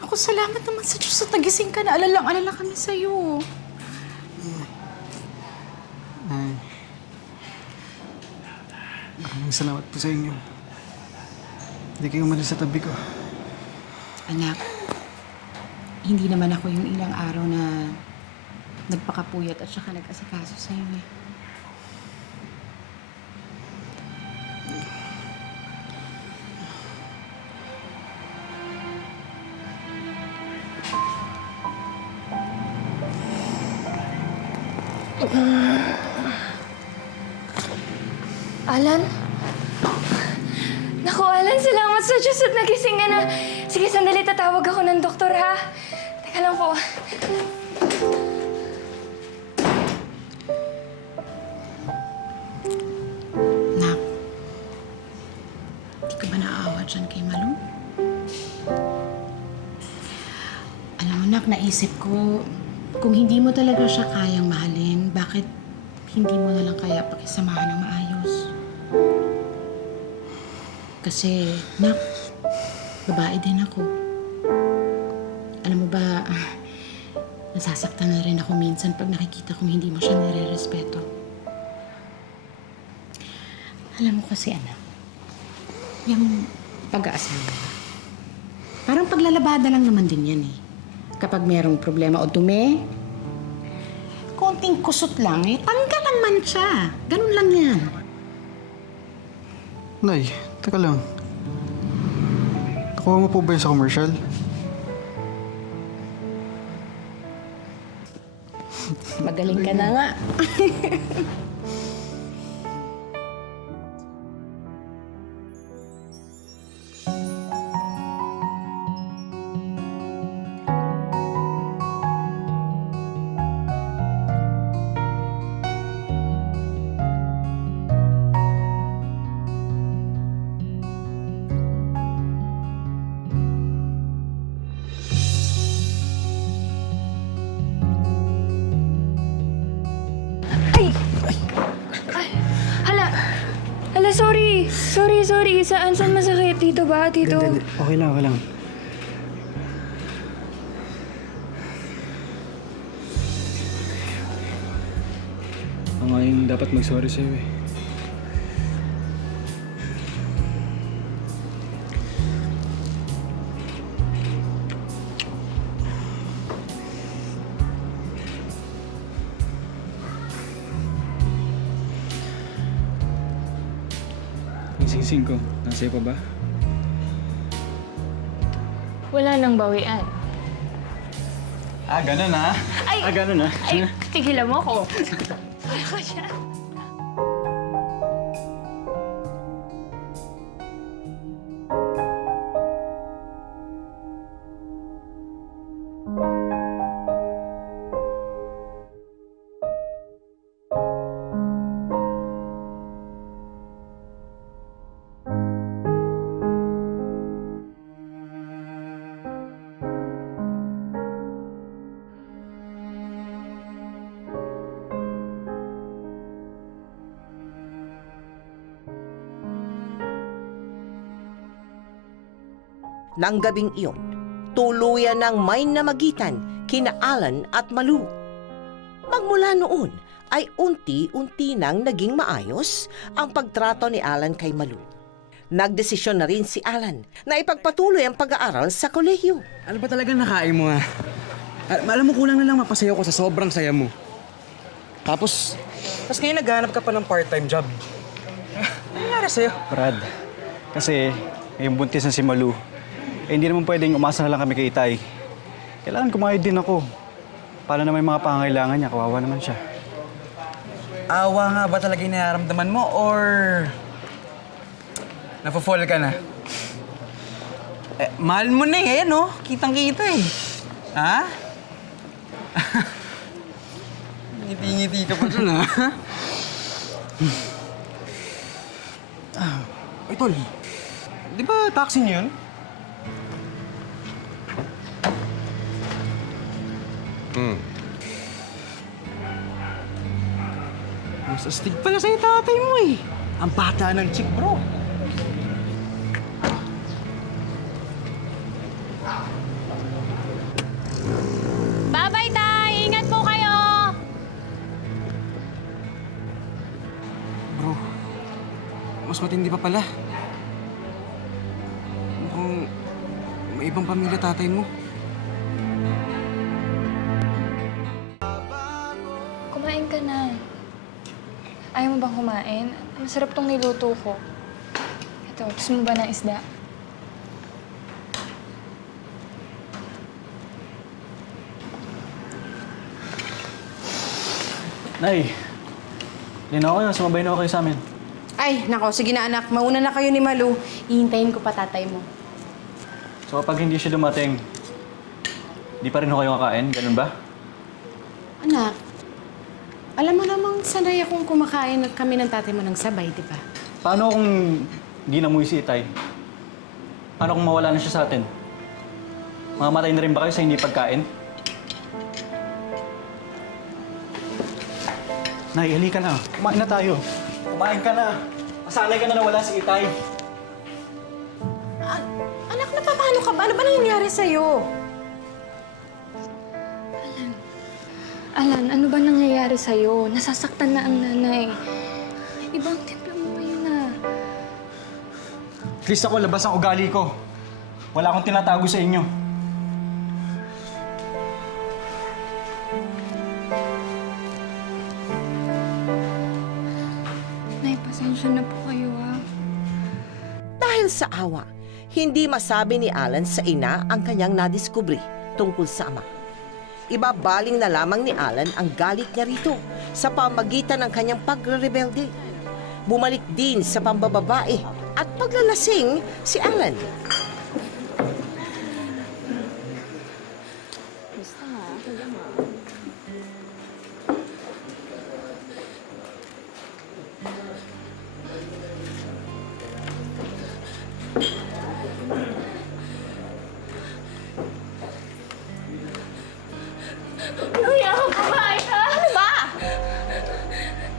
ako salamat naman sa Diyos at nagising ka na. Alalang-alala kami sa'yo. Ay. Maraming salamat po sa inyo. Hindi kayo umalis sa tabi ko. Anak, hindi naman ako yung ilang araw na nagpakapuyat at saka nag-asikaso sa'yo eh. Alan? Naku, Alan, salamat sa Diyos at nagising ka na. Sige, sandali, tatawag ako ng doktor, ha? Teka lang po. Nak, di ka ba naaawa dyan kay Malu? Alam mo, Nak, naisip ko, kung hindi mo talaga siya kayang mahalin, bakit hindi mo na lang kaya pakisamahan ng maayos? Kasi, Nak, babae din ako. Alam mo ba, nasasaktan na rin ako minsan pag nakikita kong hindi mo siya nire-respeto. Alam mo kasi, anak, yung pag-aasawa, parang paglalabada lang naman din yan eh. Kapag merong problema o dumi, konting kusot lang eh, tanggalan man siya. Ganun lang yan. Nay, teka lang. Nakuha mo po ba yun sa commercial? Magaling ka na nga. Hala, sorry. Sorry. Saan masakit? Dito ba? Dito? Hindi. Okay lang. Ako nga yung dapat mag-sorry sa'yo eh. Yung singsing ko, nasa iyo pa ba? Wala nang bawian. Ganun ha? Ganun ha? Ay, tigilan mo ako. Wala ka siya. Nang gabing iyon, tuluyan ng may namagitan kina Alan at Malu. Magmula noon ay unti-unti nang naging maayos ang pagtrato ni Alan kay Malu. Nagdesisyon na rin si Alan na ipagpatuloy ang pag-aaral sa kolehiyo. Ano ba talagang nakain mo ha? Alam mo, kulang na lang mapasayo ko sa sobrang saya mo. Tapos ngayon naghahanap ka pa ng part-time job. Ano nangyari sa'yo? Brad, kasi ngayong buntis na si Malu, hindi naman pwedeng umasa na lang kami kay Itay. Kailangan kumayod din ako. Paano na may mga pangangailangan niya? Kawawa naman siya. Awa nga ba talaga yung nararamdaman mo or nafo-fall ka na? Mahal mo na eh, no? Kitang-kita eh. Ha? Ngiti-ngiti ka pa dun, ha? Ay, Tol. Di ba taxi niyo yun? Mas astig pala sa'yo tatay mo eh. Ang bata ng chick, bro. Bye-bye, Tay! Ingat po kayo! Bro, mas matindi pa pala. Mukhang may ibang pamilya tatay mo. Kumain ka na. Ayaw mo bang kumain? Masarap tong niluto ko. Ito, gusto mo ba ng isda? Nay, hindi na ako yun. Sumabay na ako kayo sa amin. Ay, nako, sige na anak. Mauna na kayo ni Malu. Ihintayin ko pa tatay mo. So kapag hindi siya dumating, di pa rin ako kayo kakain? Ganun ba? Anak, alam mo namang sanay akong kumakain at kami ng tatay mo ng sabay, di ba? Paano kung di namuwi si Itay? Paano kung mawala na siya sa atin? Mamamatay na rin ba kayo sa hindi pagkain? Nay, halika na. Kumain na tayo. Kumain ka na. Masanay ka na nawala si Itay. Anak, paano ka ba? Ano ba nangyayari sa'yo? Alan, ano ba nangyayari sa'yo? Nasasaktan na ang nanay. Ibang timpla mo ngayon na. At least ako, labas ang ugali ko. Wala akong tinatago sa inyo. Nay, pasensya na po kayo, ha? Dahil sa awa, hindi masabi ni Alan sa ina ang kanyang nadiskubre tungkol sa ama. Ibabaling na lamang ni Alan ang galit niya rito sa pamagitan ng kanyang pagre-rebelde. Bumalik din sa pambababae at paglalasing si Alan. Kuya, kumain ka! Ano ba?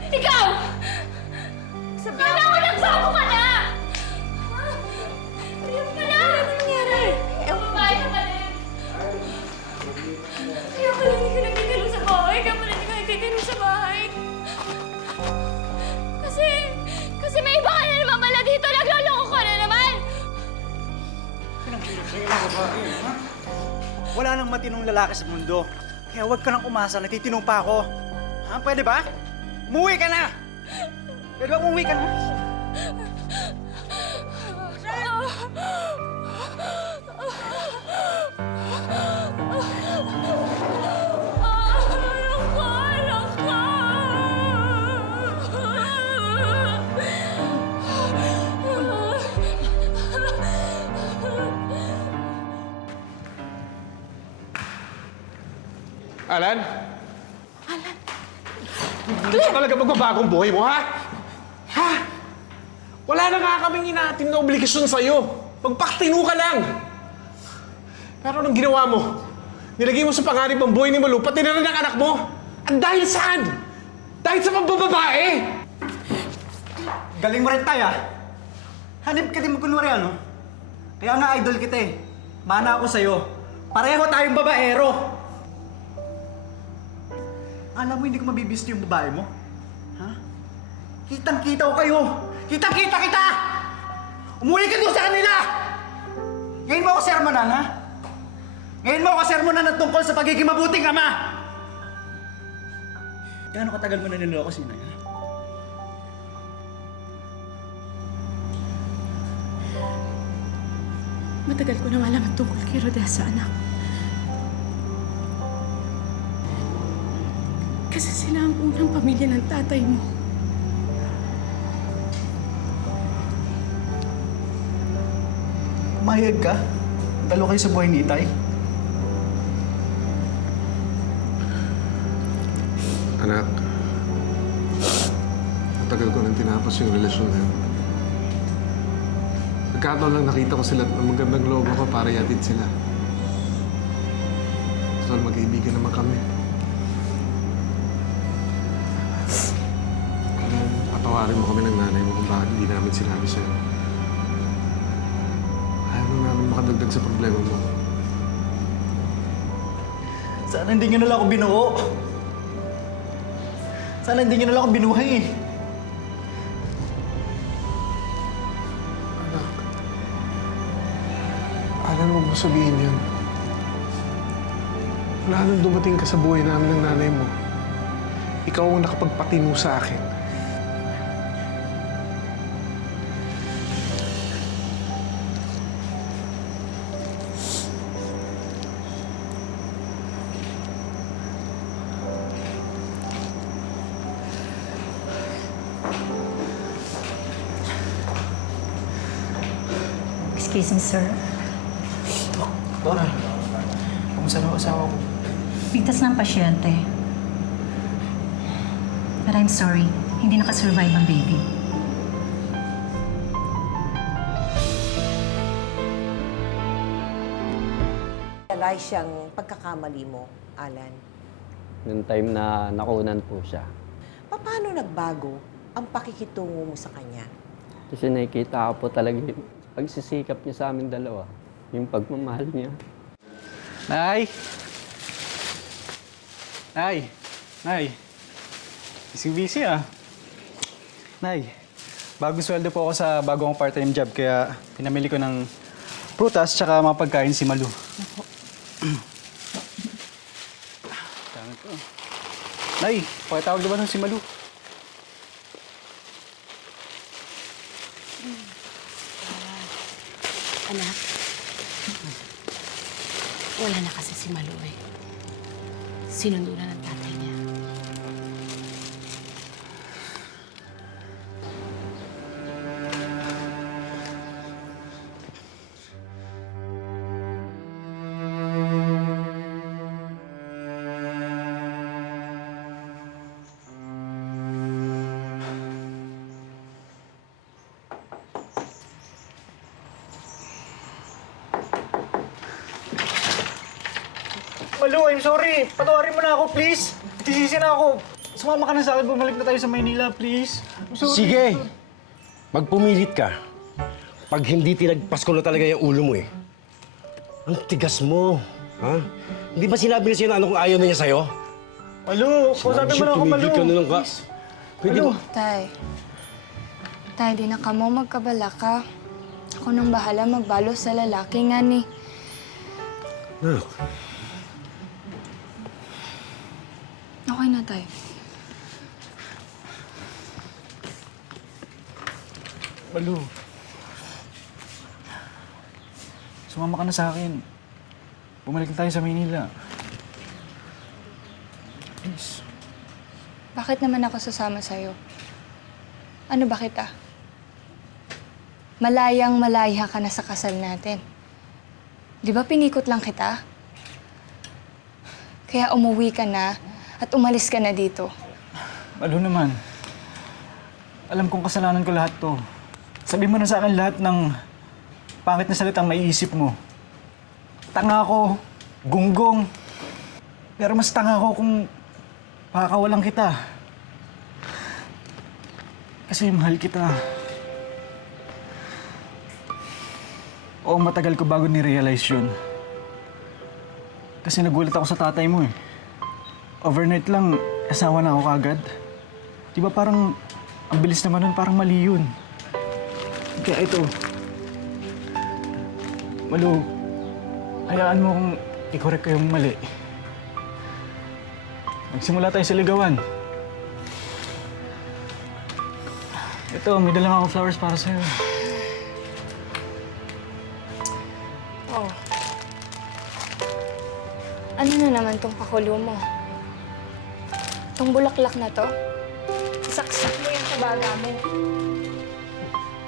Ikaw! Sabihan ako nagsama ka na! Ayun ka na! Ano nangyari? Kumain ka pa rin! Kaya pala hindi ka nagkikalo sa bahay. Kaya pala hindi ka nagkikalo sa bahay. Kasi may iba ka na naman pala dito. Nagloloko ka na naman! Wala nang matinong lalaki sa mundo. Kaya huwag ka nang umasa, natitinong pa ako. Ha? Pwede ba? Umuwi ka na! Pwede ba umuwi ka na? Alan? Alan? Hindi ka talaga magbabagong buhay mo, ha? Ha? Wala na nga kaming inaatim na obligasyon sa'yo. Magpaktino ka lang. Pero anong ginawa mo? Nilagay mo sa pangarip ang buhay ni Malu, pati na rin ang anak mo. At dahil saan? Dahil sa pambababae! Galing mo rin tayo, ha? Hanip ka din mo kunwari, ano? Kaya nga idol kita eh. Mana ako sa'yo. Pareho tayong babaero. Alam mo, hindi ko mabibisto yung babae mo. Ha? Kitang-kita ko kayo. Kitang-kita kita! Umuwi ka doon sa kanila! Ngayon mo ako sermonan, ha? Ngayon mo ako sermonan at tungkol sa pagiging mabuting ama! Gaano katagal mo na niloko si Inay, ha? Matagal ko na malaman tungkol kay Rodessa, anak. Kasi sila ang unang pamilya ng tatay mo. Pumayag ka? Talo kayo sa buhay ni Itay? Anak, matagal ko nang tinapos yung relasyon na yun. Nagkataon lang nakita ko sila at magandang loob ako para yatid sila. Total, mag-iibigan naman kami. Patawarin mo kami ng nanay mo kung bakit hindi namin sinabi sa'yo. Ayaw mo namin makadagdag sa problema mo. Sana hindi nyo na lang ako binuo. Sana hindi nyo na lang ako binuhay eh. Alam mo ba sabihin yan? Wala nang dumating ka sa buhay namin ng nanay mo. Ikaw ang nakapagpatino sa akin. Excuse me, sir. Dora, kumusta na ang asawa ko? Ligtas ng pasyente. But I'm sorry, hindi nakasurvive ang baby. Realize siyang pagkakamali mo, Alan. Noong time na nakunan po siya. Paano nagbago ang pakikitungo mo sa kanya? Kasi nakikita ko po talaga yung pagsisikap niya sa amin dalawa. Yung pagmamahal niya. Nay! Nay! Nay! Busy ah. Nay, bagong sweldo po ako sa bagong part-time job kaya pinamili ko ng prutas tsaka mga pagkain si Malu. Dami ko. Nay, pakitawag naman si Malu. Anak, wala na kasi si Malu eh. Sinundo na ng tatay niya. Malu, I'm sorry. Patawarin mo na ako, please. Tisisi na ako. Sumama ka na sa akin. Bumalik na tayo sa Maynila, please. I'm sorry. Sige! Magpumilit ka. Pag hindi tinagpas ko na talaga yung ulo mo eh. Ang tigas mo. Ha? Hindi ba sinabi na sa'yo na anong ayaw na niya sa'yo? Malu, kausapin mo na ako, Malu. Tumigil ka na lang ka. Pwede Malu. ba? Tay. Tay, di na ka mo magkabala ka. Ako nang bahala magbalo sa lalaki nga ni. Nak, Okay na, Tay. Malu. Sumama ka na sa akin. Bumalik na tayo sa Maynila. Please. Bakit naman ako sasama sa'yo? Ano ba kita? Malayang malaya ka na sa kasal natin. Di ba pinikot lang kita? Kaya umuwi ka na at umalis ka na dito. Malu naman. Alam kong kasalanan ko lahat to. Sabi mo na sa akin lahat ng pangit na salitang maiisip mo. Tanga ako, gunggong. Pero mas tanga ako kung pakakawalan kita. Kasi mahal kita. Oo, matagal ko bago ni-realize yun. Kasi nagulat ako sa tatay mo eh. Overnight lang, asawa na ako kagad. Di ba parang ang bilis naman nun, parang mali yun. Kaya ito, Malu, hayaan mo kung i-correct ko yung mali. Magsimula tayo sa ligawan. Ito, may dalang ako flowers para sa'yo. Oh. Ano na naman tong pakulo mo? Tong bulaklak na to? Saksak mo yan sa baga mo.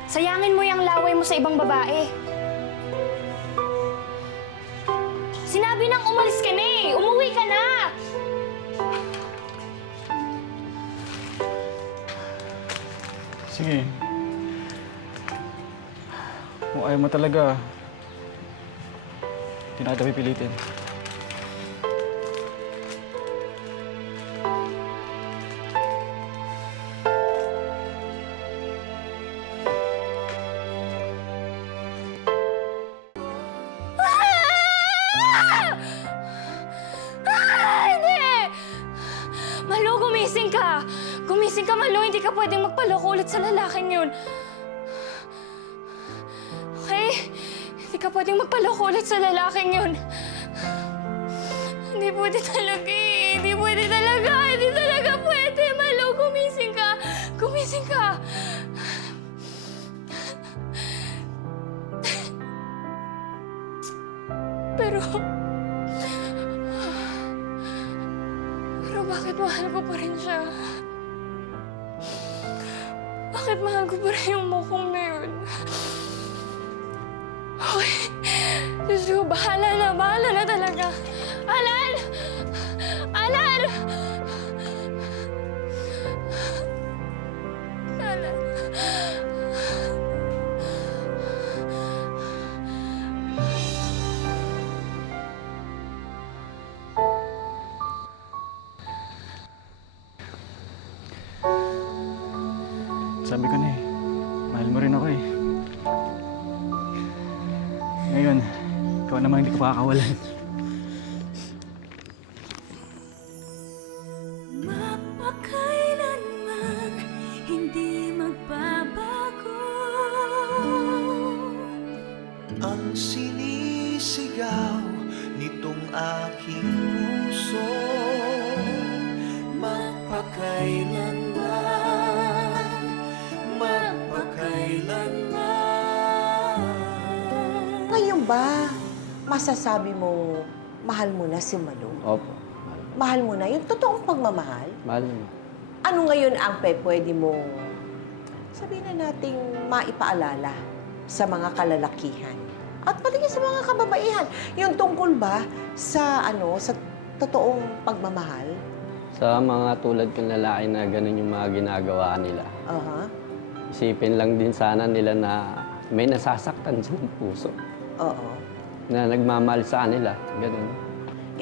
Sayangin mo yung laway mo sa ibang babae. Sinabi nang umalis ka na eh! Umuwi ka na! Sige. Kung ayaw mo talaga, hindi na kita pipilitin. Hindi! Malu, gumising ka! Gumising ka, Malu. Hindi ka pwedeng magpaloko ulit sa lalaking yun. Okay? Hindi ka pwedeng magpaloko ulit sa lalaking yun. Hindi pwede talaga eh. Hindi pwede talaga. Hindi talaga pwede. Malu, gumising ka. Gumising ka. Pero bakit mahal ko pa rin siya? Bakit mahal ko pa rin yung mukong na yun? Diyos ko, bahala na talaga. Alan! Alan! Alan. Sabi ko na eh, mahal mo rin ako eh. Ngayon, ikaw naman hindi ko pakakawalan. Mapakailanman hindi magbabago. Ang sinisigaw nitong aking puso, magpakailanman, magpakailanman. Ngayon ba, masasabi mo, mahal mo na si Malu? Opo. Mahal mo na? Yung totoong pagmamahal? Mahal naman. Ano ngayon ang pwede mo, sabihin na nating maipaalala sa mga kalalakihan? At pati sa mga kababaihan. Yung tungkol ba sa, sa totoong pagmamahal? Sa mga tulad kong lalaki na ganun yung mga ginagawa nila. Isipin lang din sana nila na may nasasaktan sa puso. Oo. Na nagmamahal sa kanila. Ganun.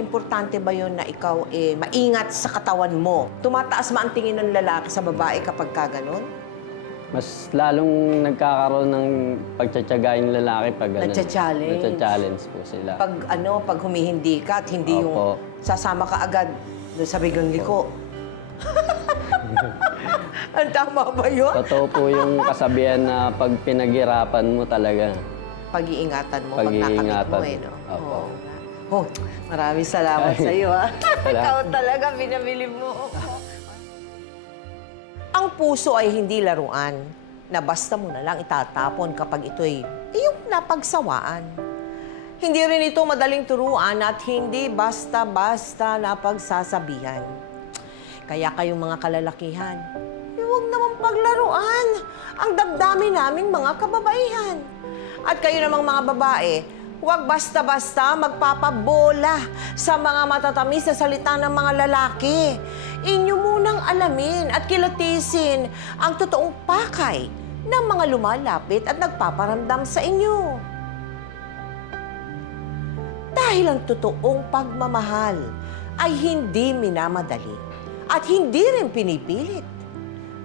Importante ba yun na ikaw maingat sa katawan mo? Tumataas ba ang tingin ng lalaki sa babae kapag ka ganun? Mas lalong nagkakaroon ng pagtsatsaga yung lalaki pag ganun. Nagcha-challenge. Nagcha-challenge po sila. Pag humihindi ka at hindi Opo. yung sasama ka agad doon sa bigang liko. Ang tama ba yun? Totoo po yung kasabihan na pag pinaghirapan mo talaga. Pag-iingatan mo, pag nakamit mo no? Opo. Oh, maraming salamat sa iyo, ha? Salamat. Ikaw talaga, binabili mo. Ang puso ay hindi laruan na basta mo na lang itatapon kapag ito'y yung napagsawaan. Hindi rin ito madaling turuan at hindi basta-basta napagsasabihan. Kaya kayong mga kalalakihan, huwag naman paglaruan ang damdamin naming mga kababaihan. At kayo namang mga babae, huwag basta-basta magpapabola sa mga matatamis na salita ng mga lalaki. Inyo munang alamin at kilatisin ang totoong pakay ng mga lumalapit at nagpaparamdam sa inyo. Dahil ang totoong pagmamahal ay hindi minamadali at hindi rin pinipilit.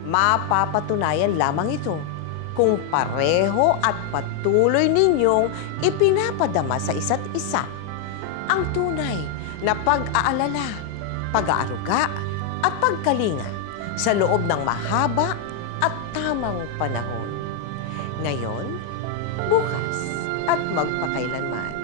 Mapapatunayan lamang ito kung pareho at patuloy ninyong ipinapadama sa isa't isa ang tunay na pag-aalala, pag-aaruga at pagkalinga sa loob ng mahaba at tamang panahon. Ngayon, bukas at magpakailanman.